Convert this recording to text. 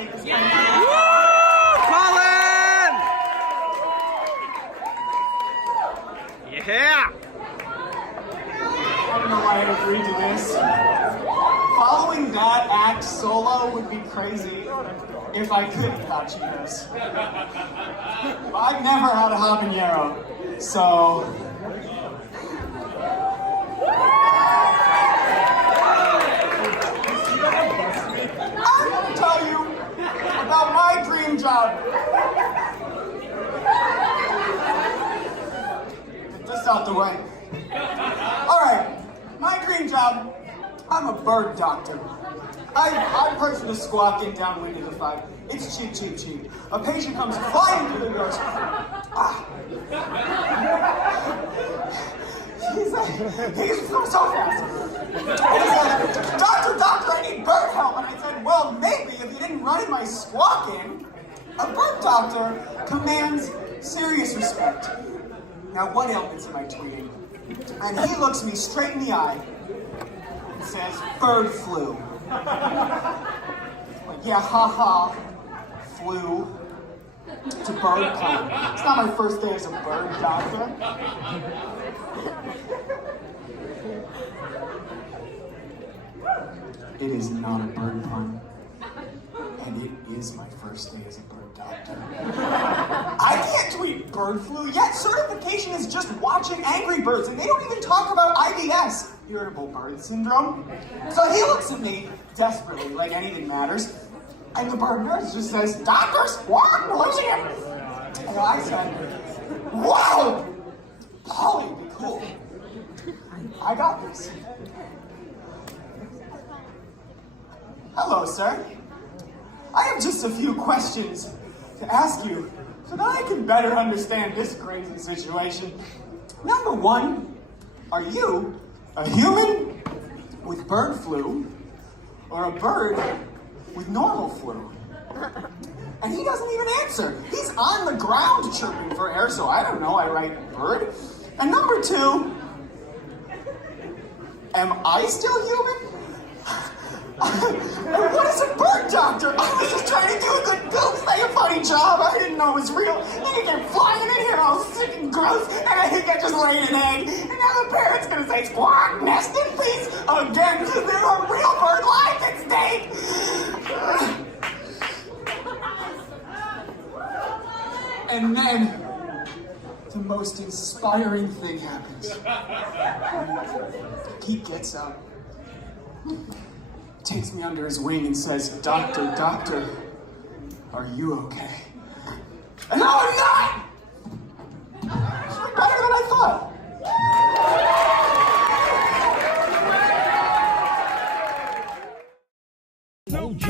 take this. Colin! Yeah! I don't know why I agreed to this. Following that act solo would be crazy if I couldn't without Cheetos. I've never had a habanero, so... I'm gonna tell you about my dream job. Get this out the way. Alright, my dream job, I'm a bird doctor. I purchased a squawking downwind of the 5. It's cheap, cheap, cheap. A patient comes flying through the doors. He's so fast. He said, doctor, I need bird help. And I said, well, maybe if you didn't run in my squawking. A bird doctor commands serious respect. Now, what ailments am I tweeting? And he looks me straight in the eye and says, bird flu. Like, yeah, haha, flu. It's a bird pun. It's not my first day as a bird doctor. It is not a bird pun. And it is my first day as a bird doctor. I can't tweet bird flu yet. Certification is just watching Angry Birds, and they don't even talk about IBS, irritable bird syndrome. So he looks at me desperately, like anything matters, and the bird nurse just says, "Doctor Squawk, we're losing it." And I said, "Whoa, Polly, be cool. I got this." Hello, sir. I have just a few questions to ask you so that I can better understand this crazy situation. Number one, are you a human with bird flu or a bird with normal flu? And he doesn't even answer. He's on the ground chirping for air, so I don't know, I write bird. And number two, am I still human? And what is a bird doctor? I was just trying to do a good bill to make a funny job. I didn't know it was real. Then he came flying in here all sick and gross, and I think I just laid an egg. And now the parent's gonna say, "Squawk, nest in peace," again, because there are real bird lives at stake. And then, the most inspiring thing happens. He gets up, takes me under his wing and says, "Doctor, doctor, are you okay?" And no, I'm not! It's better than I thought. OG